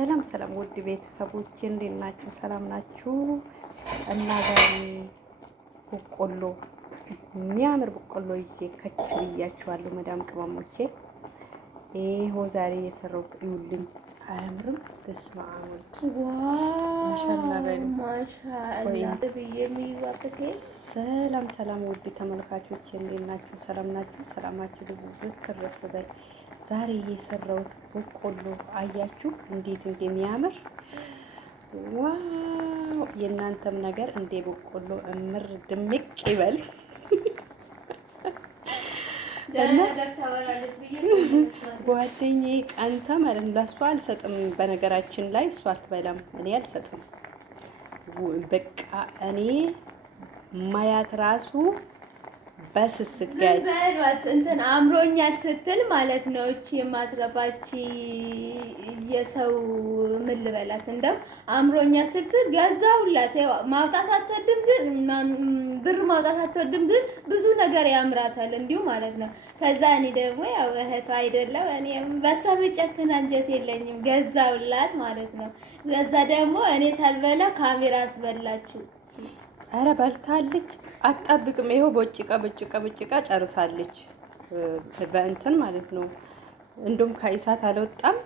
ሰላም ሰላም ውድ ቤተሰቦቼ እንዴት ናችሁ? ሰላም ናችሁ? እና ዛሬ በቆሎ የሚያምር በቆሎ ይዤ ከች ብያችኋለሁ። መዳም ቅመሞቼ ይሄው ዛሬ የሰራሁት ይውልኝ። አያምርም? በስመ አብ ወልድ ሰላም ሰላም ውድ ተመልካቾቼ እንዴት ናችሁ? ሰላም ናችሁ? ሰላማችሁ ብዝዝት ትረፍ በል። ዛሬ የሰራሁት በቆሎ አያችሁ እንዴት እንደሚያምር ዋው! የእናንተም ነገር እንደ በቆሎ እምር ድምቅ ይበል። ጓደኛዬ ቀንተ ማለት ነው። ለእሷ አልሰጥም። በነገራችን ላይ እሷ አትበላም፣ እኔ አልሰጥም። በቃ እኔ ማያት ራሱ በስስት ጋይስ እንትን አምሮኛል ስትል ማለት ነው። እቺ የማትረባች የሰው ምን ልበላት፣ እንደው አምሮኛል ስትል ገዛሁላት። ማውጣት አትወድም ግን ብር ማውጣት አትወድም ግን ብዙ ነገር ያምራታል እንዲሁ ማለት ነው። ከዛ እኔ ደግሞ ያው እህቷ አይደለም እኔ በሷ መጨከን አንጀት የለኝም፣ ገዛሁላት ማለት ነው። ከዛ ደግሞ እኔ ሳልበላ ካሜራ አስበላችሁ። አረ በልታለች፣ አትጠብቅም። ይሄው በጭቃ ጨርሳለች። በእንትን ማለት ነው። እንደውም ከእሳት አልወጣም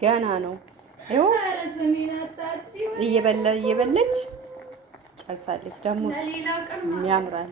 ገና ነው። ይሄው እየበላች ጨርሳለች። ደግሞ ያምራል።